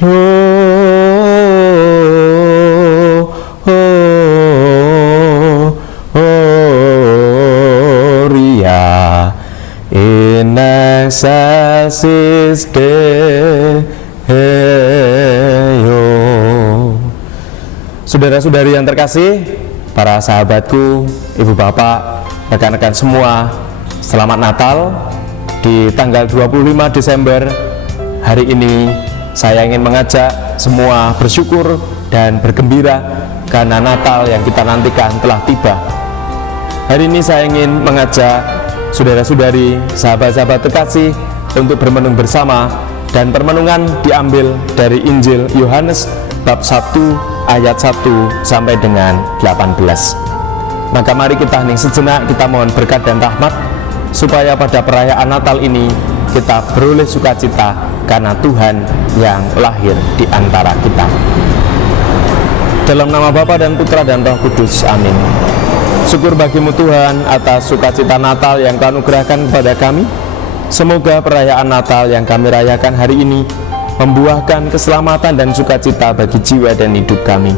Gloria in excelsis Deo. Saudara-saudari yang terkasih, para sahabatku, ibu bapak, rekan-rekan semua, selamat Natal. Di tanggal 25 Desember hari ini saya ingin mengajak semua bersyukur dan bergembira karena Natal yang kita nantikan telah tiba. Hari ini saya ingin mengajak saudara-saudari, sahabat-sahabat terkasih untuk bermenung bersama, dan permenungan diambil dari Injil Yohanes bab 1 ayat 1 sampai dengan 18. Maka mari kita hening sejenak, kita mohon berkat dan rahmat supaya pada perayaan Natal ini kita beroleh sukacita karena Tuhan yang lahir di antara kita. Dalam nama Bapa dan Putra dan Roh Kudus, amin. Syukur bagimu Tuhan atas sukacita Natal yang Kau anugerahkan kepada kami. Semoga perayaan Natal yang kami rayakan hari ini membuahkan keselamatan dan sukacita bagi jiwa dan hidup kami.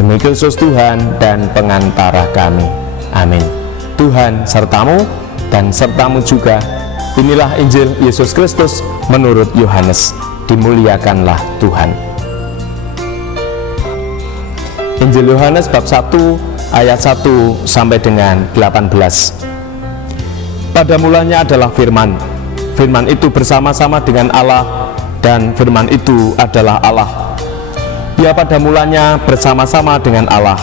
Demi Kristus Tuhan dan pengantara kami, amin. Tuhan sertamu dan sertamu juga. Inilah Injil Yesus Kristus menurut Yohanes. Dimuliakanlah Tuhan. Injil Yohanes bab 1 ayat 1 sampai dengan 18. Pada mulanya adalah firman. Firman itu bersama-sama dengan Allah, dan firman itu adalah Allah. Dia pada mulanya bersama-sama dengan Allah.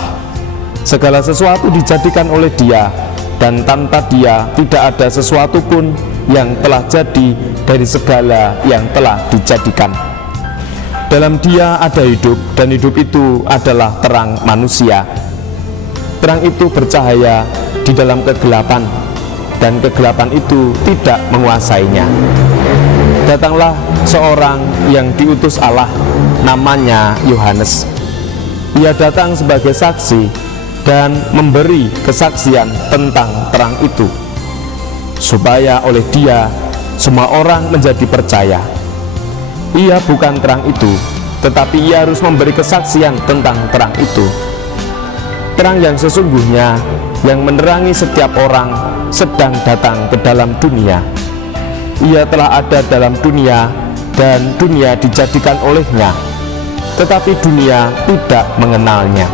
Segala sesuatu dijadikan oleh Dia, dan tanpa Dia tidak ada sesuatu pun yang telah jadi dari segala yang telah dijadikan. Dalam Dia ada hidup, dan hidup itu adalah terang manusia. Terang itu bercahaya di dalam kegelapan, dan kegelapan itu tidak menguasainya. Datanglah seorang yang diutus Allah, namanya Yohanes. Ia datang sebagai saksi dan memberi kesaksian tentang terang itu, supaya oleh Dia semua orang menjadi percaya. Ia bukan terang itu, tetapi ia harus memberi kesaksian tentang terang itu. Terang yang sesungguhnya yang menerangi setiap orang sedang datang ke dalam dunia. Ia telah ada dalam dunia, dan dunia dijadikan olehnya, tetapi dunia tidak mengenalnya.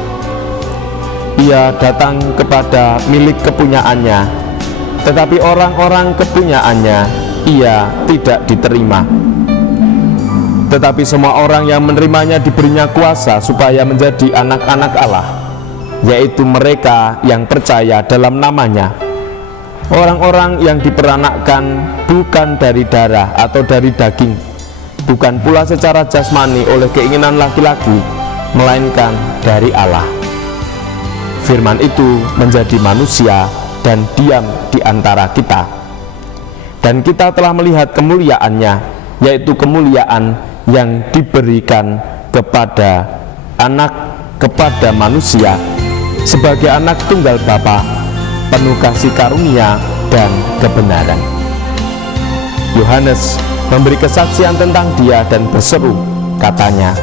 Ia datang kepada milik kepunyaannya, tetapi orang-orang kepunyaannya ia tidak diterima. Tetapi semua orang yang menerimanya diberinya kuasa supaya menjadi anak-anak Allah, yaitu mereka yang percaya dalam namanya. Orang-orang yang diperanakkan bukan dari darah atau dari daging, bukan pula secara jasmani oleh keinginan laki-laki, melainkan dari Allah. Firman itu menjadi manusia dan diam di antara kita. Dan kita telah melihat kemuliaannya, yaitu kemuliaan yang diberikan kepada manusia, sebagai anak tunggal Bapa, penuh kasih karunia dan kebenaran. Yohanes memberi kesaksian tentang Dia dan berseru, katanya,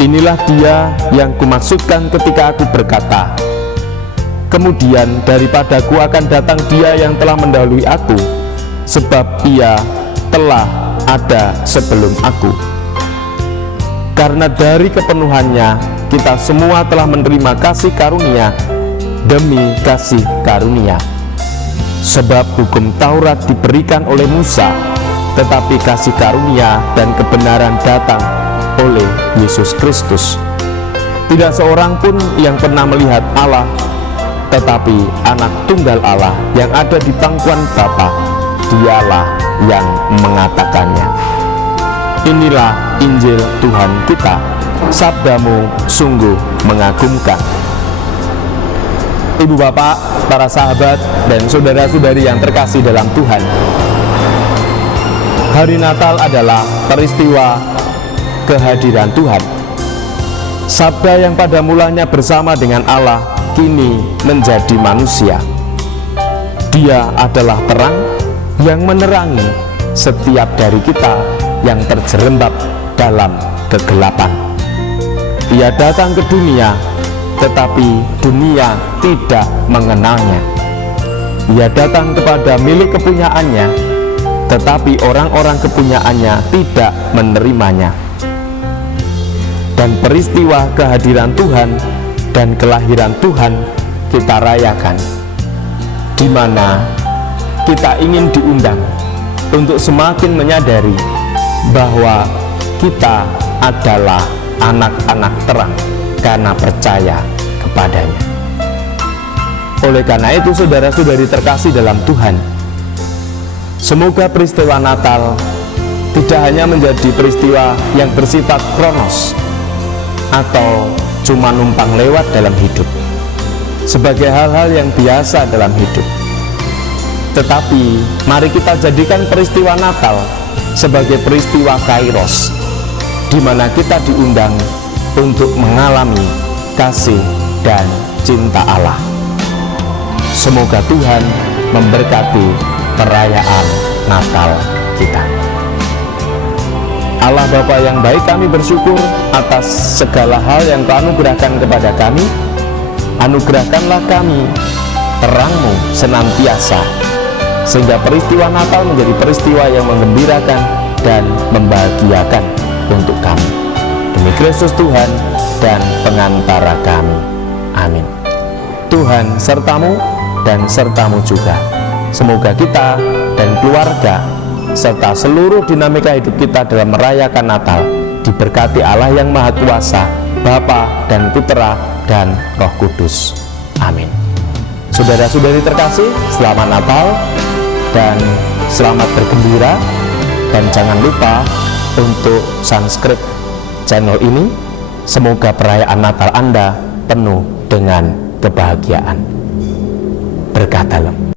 "Inilah Dia yang kumaksudkan ketika aku berkata, kemudian daripadaku akan datang Dia yang telah mendahului aku, sebab Ia telah ada sebelum aku." Karena dari kepenuhannya kita semua telah menerima kasih karunia demi kasih karunia. Sebab hukum Taurat diberikan oleh Musa, tetapi kasih karunia dan kebenaran datang oleh Yesus Kristus. Tidak seorang pun yang pernah melihat Allah, tetapi anak tunggal Allah yang ada di pangkuan Bapa, Dialah yang mengatakannya. Inilah Injil Tuhan kita. Sabdamu sungguh mengagumkan. Ibu bapak, para sahabat, dan saudara-saudari yang terkasih dalam Tuhan, hari Natal adalah peristiwa kehadiran Tuhan. Sabda yang pada mulanya bersama dengan Allah kini menjadi manusia. Dia adalah terang yang menerangi setiap dari kita yang terjerembab dalam kegelapan. Ia datang ke dunia, tetapi dunia tidak mengenalnya. Ia datang kepada milik kepunyaannya, tetapi orang-orang kepunyaannya tidak menerimanya. Dan peristiwa kehadiran Tuhan dan kelahiran Tuhan kita rayakan, di mana kita ingin diundang untuk semakin menyadari bahwa kita adalah anak-anak terang karena percaya kepadanya. Oleh karena itu, saudara-saudari terkasih dalam Tuhan, semoga peristiwa Natal tidak hanya menjadi peristiwa yang bersifat kronos atau cuma numpang lewat dalam hidup, sebagai hal-hal yang biasa dalam hidup. Tetapi mari kita jadikan peristiwa Natal sebagai peristiwa Kairos, di mana kita diundang untuk mengalami kasih dan cinta Allah. Semoga Tuhan memberkati perayaan Natal kita. Allah Bapa yang baik, kami bersyukur atas segala hal yang Kau anugerahkan kepada kami. Anugerahkanlah kami terang-Mu senantiasa, sehingga peristiwa Natal menjadi peristiwa yang menggembirakan dan membahagiakan untuk kami. Demi Kristus Tuhan dan pengantara kami. Amin. Tuhan sertamu dan sertamu juga. Semoga kita dan keluarga serta seluruh dinamika hidup kita dalam merayakan Natal diberkati Allah yang Maha Kuasa, Bapa dan Putera dan Roh Kudus. Amin. Saudara-saudari terkasih, selamat Natal dan selamat bergembira, dan jangan lupa untuk subscribe channel ini. Semoga perayaan Natal Anda penuh dengan kebahagiaan. Berkah dalam.